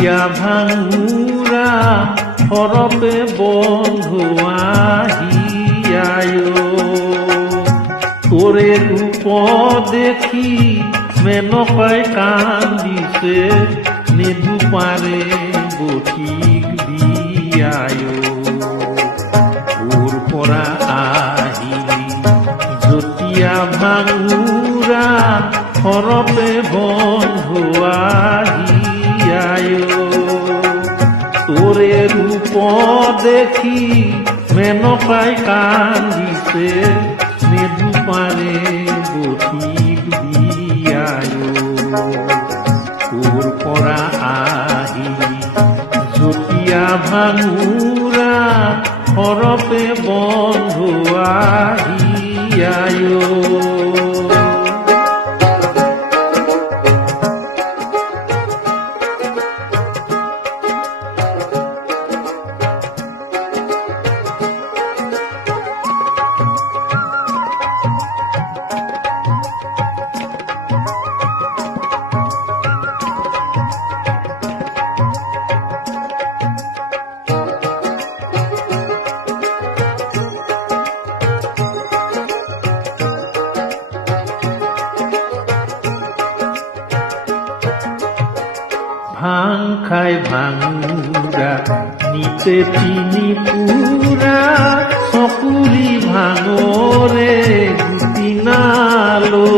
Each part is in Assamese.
জুতিয়া ভাঙুৰা হৰপে বন্ধু আহিয়ায় তোৰে ৰূপ দেখি মেনকাই কান্দিছে নেদুপাৰে বটিক দিয়ায় ওৰ পৰা আহিলি জুতিয়া ভাঙুৰা হৰপে বন্ধু আহিয়ায় তোৰে ৰূপ দেখি মেনকাই কান্দিছে নেদুপাৰে বটিক দিয়ায় তোৰ পৰা আহিলি জুতিয়া ভাঙুৰা হৰপে বন্ধু আহিয়ায় ভাং খাই ভাঙুৰা নিতে তিনি পুৰা চকুৰি ভাঙৰে গুটি নালো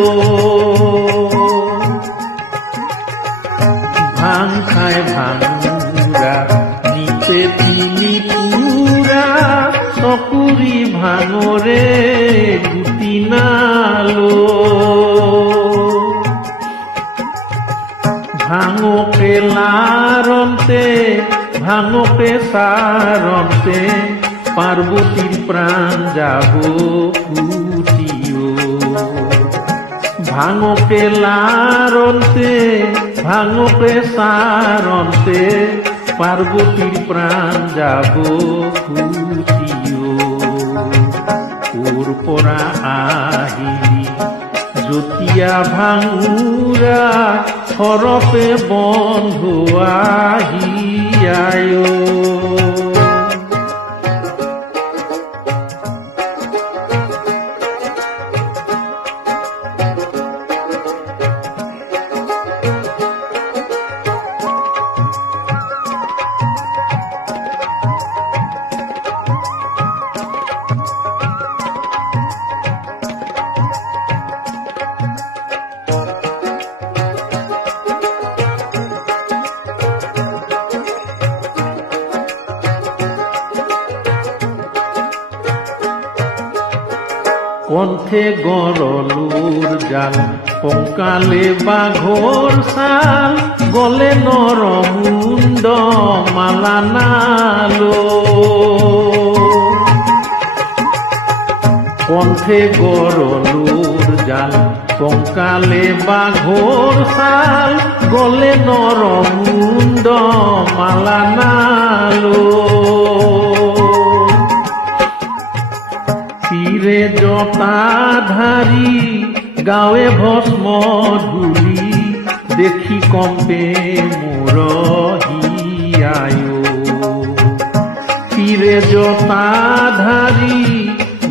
ভাং খাই ভাঙুৰা নিতে তিনি পুৰা চকুৰি ভাঙৰে গুটি নালো ভাঙকে লারন্তে ভাঙকে সারন্তে পার্বতীর প্রাণ যাব ফুটিও ভাঙকে লারন্তে ভাঙকে সারন্তে পার্বতীর প্রাণ যাব ফুটিও ওর পৰা আহিলি জুতিয়া ভাঙুৰা হৰপে বন্ধু আহিয়ায় কণ্ঠে গরলুর জাল কঙ্কালে বাঘর শাল গলে নরমুণ্ড মালা নালো কণ্ঠে গরলুর জাল কঙ্কালে বাঘর শাল গলে নরমুণ্ড মালা নালো তীরে জটাধারী গাঁৱে ভস্ম ধূলি দেখি কম্পে মোৰ হিয়ায় তীৰে জটাধাৰী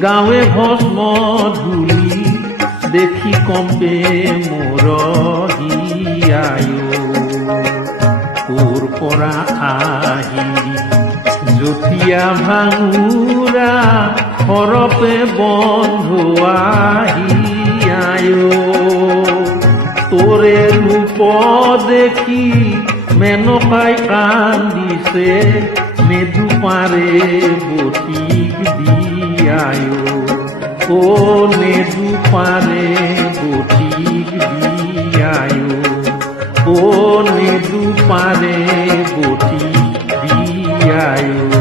গাঁৱে ভস্ম ধূলি দেখি কম্পে মোৰ হিয়ায় তোৰ পৰা আহিলি জুতিয়া ভাঙুৰা হৰপে বন্ধু আহিয়ায় তোৰে ৰূপ দেখি মেনকাই কান্দিছে নেদুপাৰে বটিক দিয়ায় ও নেদুপাৰে বটিক দিয়ায় ও নেদুপাৰে বটিক দিয়ায়